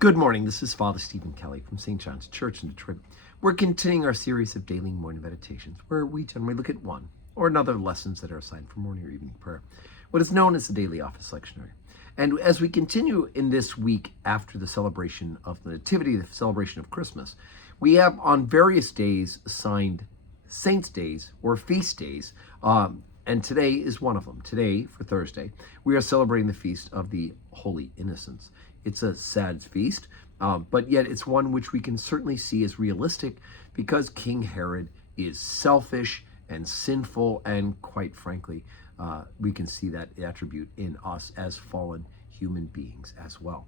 Good morning. This is Father Stephen Kelly from St. John's Church in Detroit. We're continuing our series of daily morning meditations where we generally look at one or another lessons that are assigned for morning or evening prayer, what is known as the daily office lectionary. And as we continue in this week after the celebration of the Nativity, the celebration of Christmas, we have on various days assigned saints' days or feast days. And today is one of them. Today, for Thursday, we are celebrating the Feast of the Holy Innocents. It's a sad feast, but yet it's one which we can certainly see as realistic because King Herod is selfish and sinful, and quite frankly, we can see that attribute in us as fallen human beings as well.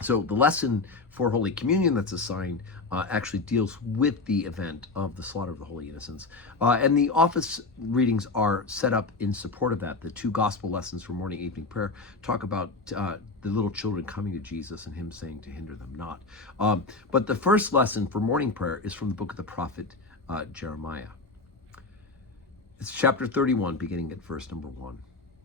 So the lesson for Holy Communion that's assigned actually deals with the event of the slaughter of the Holy Innocents. And the office readings are set up in support of that. The two gospel lessons for morning, evening prayer talk about the little children coming to Jesus and him saying to hinder them not. But the first lesson for morning prayer is from the book of the prophet Jeremiah. It's chapter 31, beginning at verse number 1.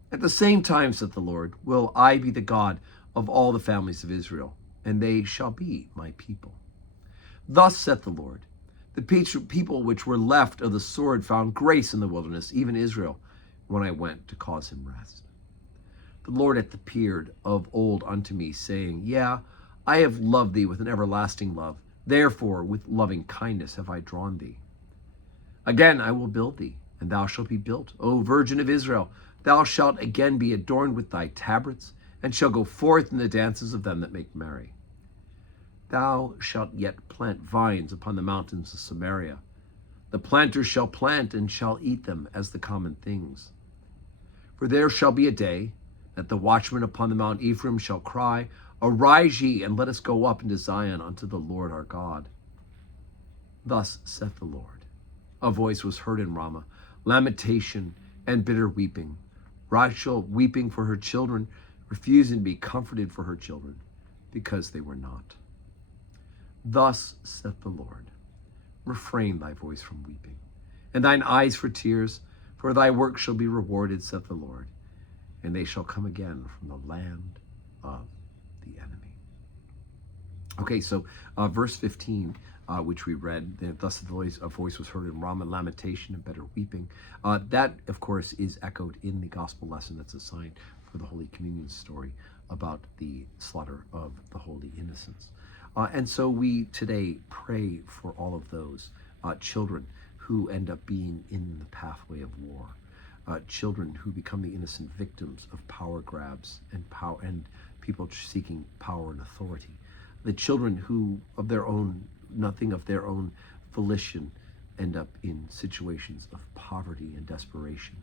At the same time, saith the Lord, will I be the God of all the families of Israel, and they shall be my people. Thus saith the Lord, the people which were left of the sword found grace in the wilderness, even Israel, when I went to cause him rest. The Lord hath appeared of old unto me, saying, Yeah, I have loved thee with an everlasting love. Therefore with loving kindness have I drawn thee. Again I will build thee, and thou shalt be built. O Virgin of Israel, thou shalt again be adorned with thy tabrets, and shall go forth in the dances of them that make merry. Thou shalt yet plant vines upon the mountains of Samaria. The planters shall plant and shall eat them as the common things. For there shall be a day that the watchman upon the Mount Ephraim shall cry, Arise ye, and let us go up into Zion unto the Lord our God. Thus saith the Lord, a voice was heard in Ramah, lamentation and bitter weeping, Rachel weeping for her children, refusing to be comforted for her children, because they were not. Thus saith the Lord, refrain thy voice from weeping, and thine eyes for tears, for thy work shall be rewarded, saith the Lord, and they shall come again from the land of the enemy. Okay, so verse 15, which we read, thus a voice was heard in Ramah, lamentation and bitter weeping. That, of course, is echoed in the gospel lesson that's assigned for the Holy Communion story about the slaughter of the Holy Innocents. And so we today pray for all of those children who end up being in the pathway of war, children who become the innocent victims of power grabs and people seeking power and authority, the children who nothing of their own volition end up in situations of poverty and desperation.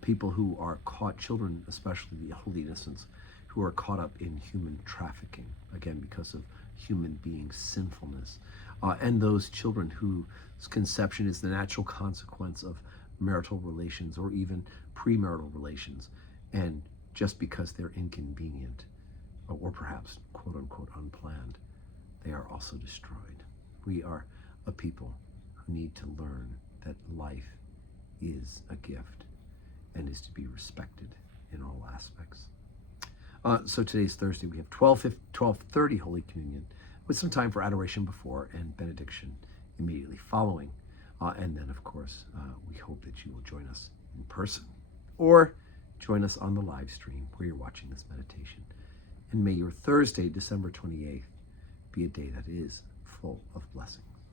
People who are caught, children, especially the Holy Innocents, who are caught up in human trafficking, again, because of human beings' sinfulness. And those children whose conception is the natural consequence of marital relations or even premarital relations. And just because they're inconvenient, or perhaps, quote unquote, unplanned, they are also destroyed. We are a people who need to learn that life is a gift and is to be respected in all aspects. So today's Thursday. We have 12:30 Holy Communion with some time for adoration before and benediction immediately following. And then, of course, we hope that you will join us in person or join us on the live stream where you're watching this meditation. And may your Thursday, December 28th, be a day that is full of blessings.